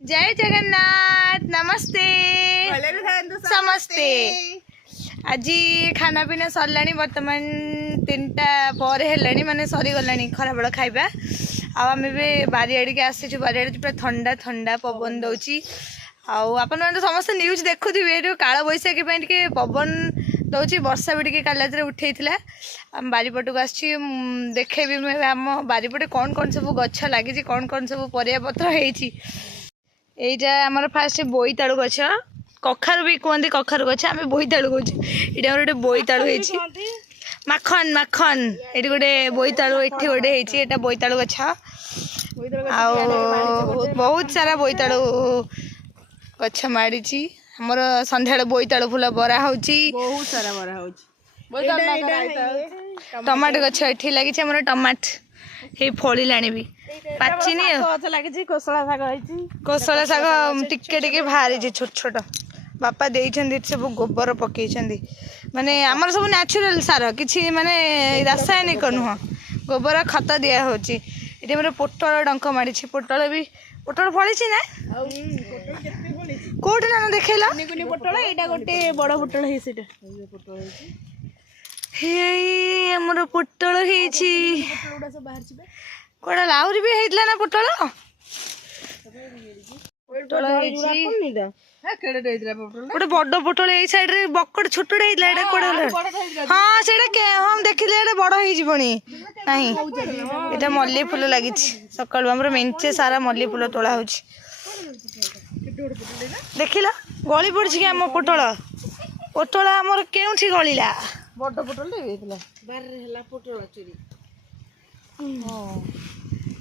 जय जगन्नाथ नमस्ते समस्ते आज खाना पीना सरलानी बर्तमान 3टा पर है माने सरी गलानी खरा बेल खाइबा आम भी बारियाड़ के आसी बारियाड़ पूरा ठंडा ठंडा पवन दौची आपण तो समस्त न्यूज देखुवे काल बैशाखी टे पवन दौची वर्षा भी टे काल रात उठे आम बारीपट को आसी देखेबी आम बारीपटे कौन कौन सब गछ लगी कौन कौन सब परिया पत्र होती এইটা আমার ফার্স্ট বইতালু গছ কখারু বি কুহতি কখারু গছ আমি বইতালু কইছি এটা আমার গোটে বইতালু হয়েছি মাখন মাখন এটি গোটে বইতালু এটি গোটে হয়েছি এটা বইতালু গছ বহুত সারা বইতালু গছ মাড়িছি আমার সন্ধ্যাবেলে বইতালু ফুল বরা হচ্ছে बहुत सारा बरा होची टमाटो गछ एठी लागिছে আমার टमाट हे फळिलाणी भी पाचिनी लगी कोसला शाग कोसला शाग टिके टिके बाहरी छोट छोट बापा देइछन्दी सब गोबर पकेइछन्दी माने हमर सब नेचुरल सार किछि माने रासायनिक नुह गोबर खत दिया होची एटी हमर पोटल डंक मारिछि पोटल फळिछि ना कोठ ना देखेला निकुनी पोटल एटा गोटे बड़ पोटल हे सेटा पोटल हे हमर पोटल हेछि पोटलडा सब बाहर छिबे कोडा लाउरी भी हेतला ना पोटल पोटल हेछि हा केडे हेतला पोटल गोटे बड़ पोटल ए साइड रे बकड़ छोटडा हेतला एटा कोडा हां सेटा के हम देखिले एटा बड़ हेइ जिवणी नाही एटा मल्ली फूल लागिछि सकाळ हमर मेंचे सारा मल्ली फूल तोळा होछि देखिला गली पड़छि के हम पोटल पोटल हमर केउठी गलिला बड़ पोटल हेतला बाहर हला पोटल चोरी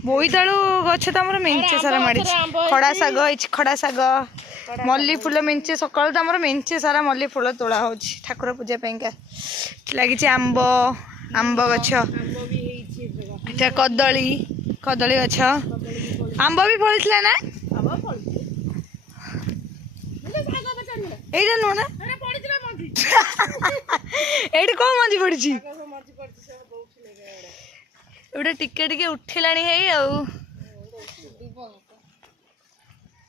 बोईतालु गछ तो आम मेंचे सारा माड़ी खड़ा शाग खड़ा शाग मल्ली फूल मेंचे सकाल तो आम मेंचे सारा मल्ली फूल तोड़ा हो ठाकुर पूजा लगी आंब आंब गछ एटा कदली कदली गछ आंब भी फली ना এইটা নো না এইটা কম মঞ্জি পড়ছি एटा टिके टिके उठिलानी है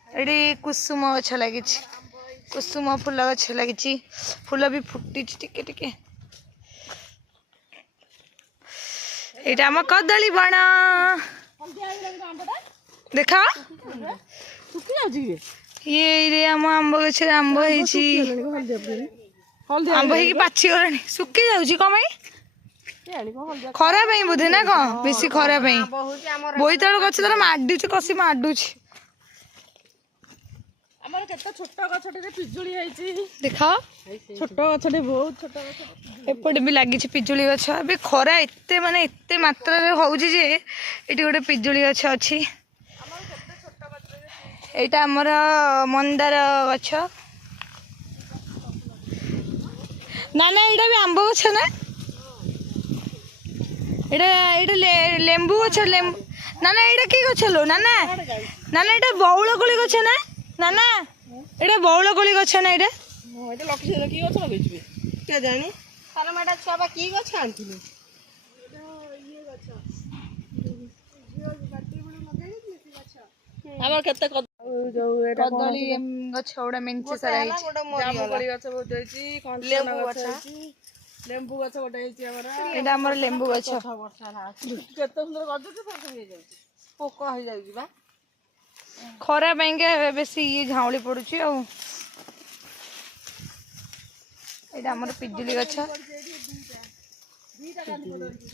एटी कुसुम गछ लगी कुसुम फूल गछ लगी फूल भी फुटी टिके टिके एटा हम कदली बण देखा ये आम आंब गछ आंब आंब हो पाची गलानी सुखी जाऊँ कम खरा बोधे ना कौन बेसी खरा बोईतालु गछ तर माडुच कसी माडुच हमर केते छोट गछटे पिजुली हैची देखा छोट गछटे बहुत छोट गछ एपटे भी लागी पिजुली गछ अबे खरा एते माने एते मात्रा रे होउची जे एटी गोटे पिजुली गछ अछि एटा हमर मंदार गछ ना ना एटा भी आंब गछ ना एटा एटा लेंबू गछ लेंबू ना ना एटा की गछ लो ना ना ना ना एटा बौल कोली गछ ना ना ना एटा बौल कोली गछ ना एटा एटा लक्ष्य की गछ लगैछि के जानी तार माडा छुआ की गछ आंथिलु ये गछ हमर केते कदली गछ ओडा मेंचे सारा है जामु कोली गछ बहुत होइछि लेंबू गछ लेंबू गछ गोटे होइछि हमरा एटा हमर लेंबू गछ केते सुंदर गछ के फर हो जाउछि पोक हो जाउछि बा खरा के बेसी ये झाउली पड़ुछि आ एटा हमर पिजुली गछ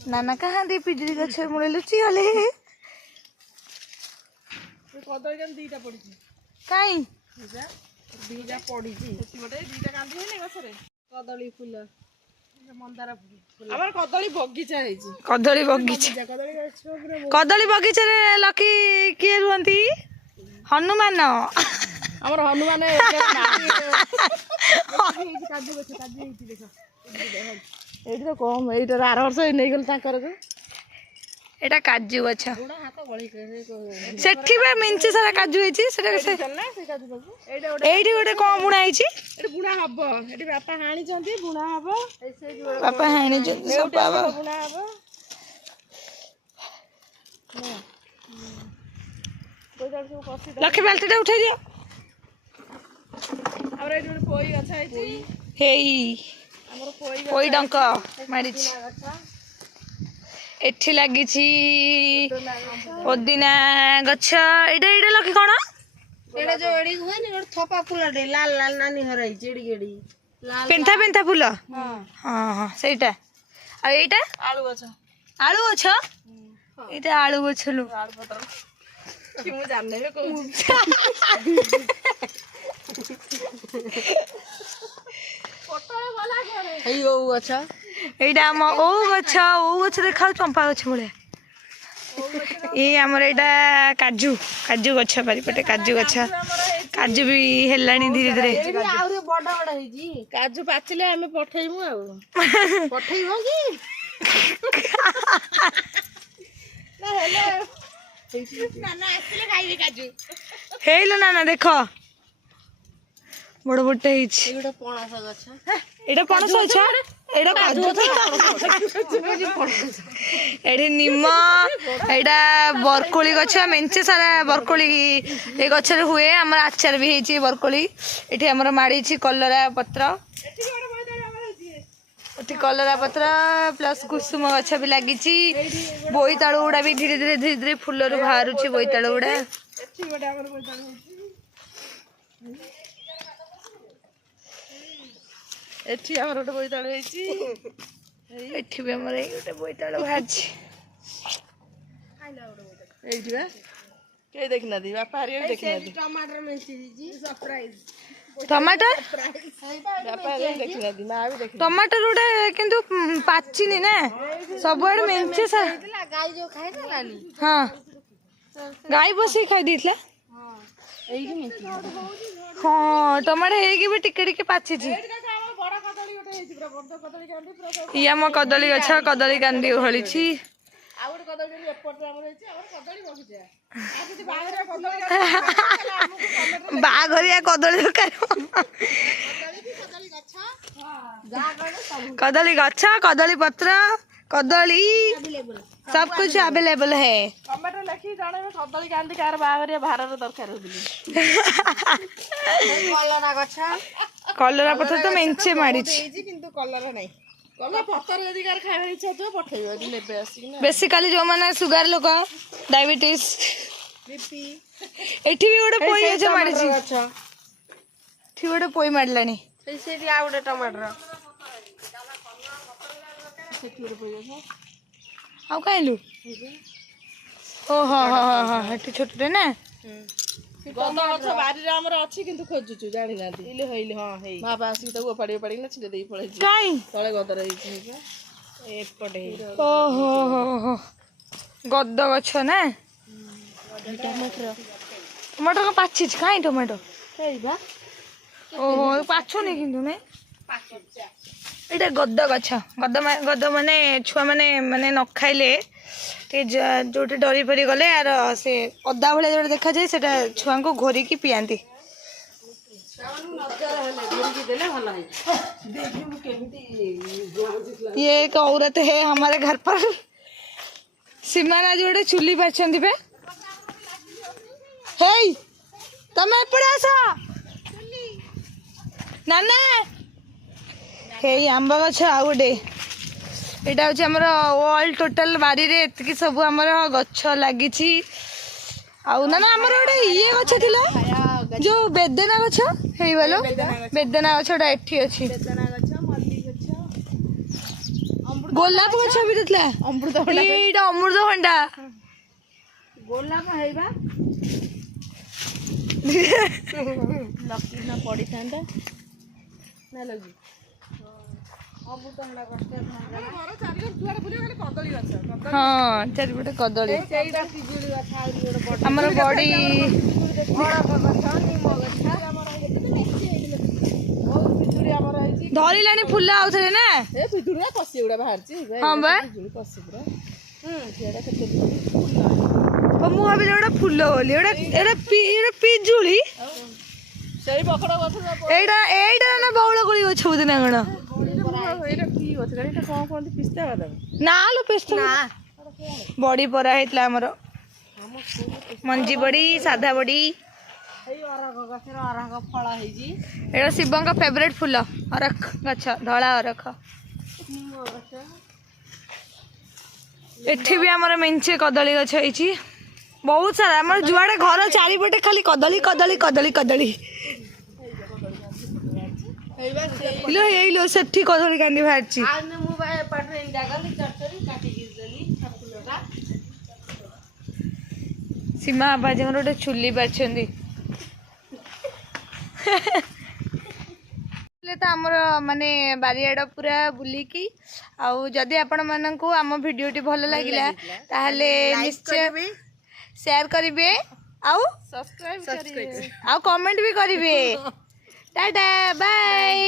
नाना कहाँ दी पिजुली गछ मुळे लुचि गले कदली जन दीटा पड़िछि काई दीटा पड़िछि गोटे दीटा कांदी हेले गछरे कदली फूल मंदार फूल हमर कदली बगीचा हैछि कदली बगीचा कदली बगीचा रे लकी किए रुहंती हनुमान हमर हनुमान एटी तो कम एटा 8 वर्ष नै गेल ताकर एटा काजू गछ सेठी बे मिंचे सारा काजू हेछि सेटा एठी गोटे कोन बुणा हेछि एटी बुणा हबो एटी बापा हाणी जंती बुणा हबो बापा हाणी जंती सब बाबा बुणा हबो ବୋଇତାଳୁ ସବୁ କଷି ଲକ୍ଷ୍ମୀ ବାଲ୍ଟିଟା ଉଠେଇ ଦିଅ। ଆମର ଏଠି ଗୋଟେ ପୋଇ ଗଛ ହେଇଛି। ହେଇ ଆମର ପୋଇ ପୋଇ ଡଙ୍କ ମାଡ଼ିଛି। ଏଠି ଲାଗିଛି ପୋଦିନା ଗଛ। ଏଇଟା ଏଇଟା ଲକ୍ଷ୍ମୀ କ'ଣ? ଏଇଟା ଯୋଉ ଏଡି ହୁଏନି ଗୋଟେ ଥପା ଫୁଲଟେ ଲାଲ ଲାଲ ନାନି ହର ହେଇଛି ଏଡି ଏଡି ଲାଲ ପେନ୍ଥା ପେନ୍ଥା ଫୁଲ। ହଁ ହଁ ହଁ ସେଇଟା। ଆଉ ଏଇଟା ଆଳୁ ଗଛ। ଆଳୁ ଗଛ। ଏଇଟା ଆଳୁ ଗଛ ଲୋ। ଆଳୁ ପତ୍ର କି ମୁଁ ଜାଣିନି କହୁଛି। ଏଇ ଓଉ ଗଛ। ଏଇଟା ଆମ ଓଉ ଗଛ। ଓଉ ଗଛ ଦେଖାଉ ଚମ୍ପା ଗଛ ଭଳିଆ। ଏଇ ଆମର ଏଇଟା କାଜୁ କାଜୁ ଗଛ ବାରିପଟେ କାଜୁ ଗଛ। କାଜୁ ବି ହେଲାଣି ଧୀରେ ଧୀରେ। ଆହୁରି ବଡ ବଡ ହେଇଛି। କାଜୁ ପାଚିଲେ ଆମେ ପଠେଇବୁ ଆଉ। ପଠେଇବ କି? ହେଇଲୋ ନା ଦେଖ ବଡ ବଡ ହେଇଛି। ଏଇଟା ପଣସ ଗଛ। ଏଇଟା ପଣସ ଗଛ। ଏଇଟା କାଜୁ ଏଠି ନିମ। ଏଇଟା ବରକୋଳି ଗଛ। ମେଞ୍ଚେ ସାରା ବରକୋଳି ଏ ଗଛରେ ହୁଏ। ଆମର ଆଚାର ବି ହେଇଛି ବରକୋଳି। ଏଠି ଆମର ମାଡ଼ିଛି କଲରା ପତ୍ର। ଏଠି କଲରା ପତ୍ର ପ୍ଲସ୍ କୁସୁମ ଗଛ ବି ଲାଗିଛି। ବୋଇତାଳୁ ଗୁଡ଼ା ବି ଧୀରେ ଧୀରେ ଧୀରେ ଧୀରେ ଫୁଲରୁ ବାହାରୁଛି ବୋଇତାଳୁ ଗୁଡ଼ା। ଏଠି ଆମର ଗୋଟେ ବୋଇତାଳୁ ହେଇଛି। ଏଠି ବି ଆମର ଏଇ ଗୋଟେ ବୋଇତାଳୁ ବାହାରିଛି। ଏଇଠି ବା କେହି ଦେଖିନାହାନ୍ତି। ବାପା ହାରିକା ବି ଦେଖିନାହାନ୍ତି। ଟମାଟର ମେଞ୍ଚି ହେଇଛି। ସରପ୍ରାଇଜ। ଟମାଟର ବାପା ହାରିକା ବି ଦେଖିନାହାନ୍ତି। ମା ବି ଦେଖିନାହାନ୍ତି। ଟମାଟର ଗୁଡ଼ା କିନ୍ତୁ ପାଚିନି ନା ସବୁଆଡେ ମେଞ୍ଚେ ସାରା। ଗାଈ ଯୋଉ ଖାଇଦେଲାନି। ହଁ ଗାଈ ବସିକି ଖାଇ ଦେଇଥିଲା। ଏଇଠି ମେଞ୍ଚି। ହଁ ଟମାଟୋ ହେଇକି ବି ଟିକେ ଟିକେ ପାଚିଛି। ବଡ କଦଳୀ ଗୋଟେ ହେଇଛି ପୁରା ବଡ କଦଳୀ କାନ୍ଦି ପୁରା। ଇଏ ଆମ କଦଳୀ ଗଛ। କଦଳୀ କାନ୍ଦି ଓହଳିଛି। ଆଉ ଗୋଟେ କଦଳୀ ଏପଟେ ଆମର ହେଇଛି। ଆମର କଦଳୀ ବଗିଚା। ବାହାଘରିଆ କଦଳୀ ଦରକାର। कदली गछ कदली पत्र कदली सब कुछ अवेलेबल है। कमेंट लिखि जाने कदली कांदी कार बाहरिया भारत दरकार होबली। कलरा गछ कलरा पत्र तो मेंचे माडी छी किंतु कलरा नाही। कलरा पत्र यदि कार खाଇବା इच्छा तो पठेइबो कि नेबे आसी ना। बेसिकली जो माने सुगर लोक डायबिटीज बीपी एठी भी गोटे पोई जे माडी छी एठी गोटे पोई माडलानी सेठी आ गोटे टमाटर सेठी गोटे पोई गछ आउ काइलु ओ हा हा हा एठी छोटटे ना गद गछ बारी रे हमर अछि किंतु खोजुचु जानि नांती इले होइले हां हेइ मा बासी त उपाडी उपाडी न छिले देई पळै छी काई तळे गद रही छी एपटे ओ हो हो हो गद गछ ना टमाटर टमाटर को पाछि छ काई टमाटर हेइ बा ओहो पाछुनी किंतु ने एटा गद गछ गद माने छुआ माने माने न खाइले जोटे डरी परी गले यार से अदा भाई जो देखा जाए से छुआ को घोरिकी पियांती ये एक औरत है हमारे घर पर सीमाना जोड़े चुली पार्छंती पे हे तमे एपड़े आस ना ना हे आंब गछ आ गोटे एटा हूँ आमर ऑल टोटल बारी रे एतकी सब आमर गछ लगी ना ना आमर गोटे ये गछ थिला जो बेदना गछ हेई वालो बेदना गछटा एठी अछि गोलाप गछ भी दितला अमृतभंडा एटा अमृतभंडा गोलाप हेइबा लकी ना पड़ी थांदा ना लगी अमृतभंडा गछटा घर चारि दुआर बुलियो खाली कदली गछ हां चारिपटे कदली सेइडा पिजुली गछ आउरी गोटे बड़ हमर बॉडी बड़ा गछ निम गछ हमर बहुत पिजुली हमर आइची धरिलानी फुल आउथले ना ए पिजुली कसी उडा बाहर छी हां बा पिजुली कसी पुरा सेडा केते मु भाभी एटा फुल बोली एटा पिजुली सेई बखड़ा गछ एटा एटा ना बौळ गोली गछ बुदे ना गण एटा की गछ एटा कोन कोन पिस्ता बादाम ना लो पेस्ट ना बॉडी परा हेतला हमर मंजी बड़ी साधा बड़ी ଏଇ ଅରଖ ଗଛରେ ଅରଖ ଫଳ ହେଇଛି। एटा शिव का फेवरेट फूल अरख गछ धला अरख ନିମ ଗଛ एठी भी हमर मेंचे कदली गछ होईची बहुत सारा हमर जुआडे घर चारिपटे खाली कदली कदली कदली कदली ଏଇବା ସେଇ लो एइलो सेठी कदली कांदी बाहरची ଆନେ ମୁଁ ବା ପାଟରେ ଇଣ୍ଡା ଗଲି ଚଟଚରି କାଟିକି ଦେଲି ଫୁଲଟା सीमा बाजी हमर गोटे चुली बाछंदी तो आमर माने बारियाडा पूरा बुलिकी आउ जदि आपण मानकू आम वीडियोटी भल लागिला ताहले निश्चय शेयर करिवे आउ ସବସ୍କ୍ରାଇବ आउ कमेंट भी करिवे टाटा बाय।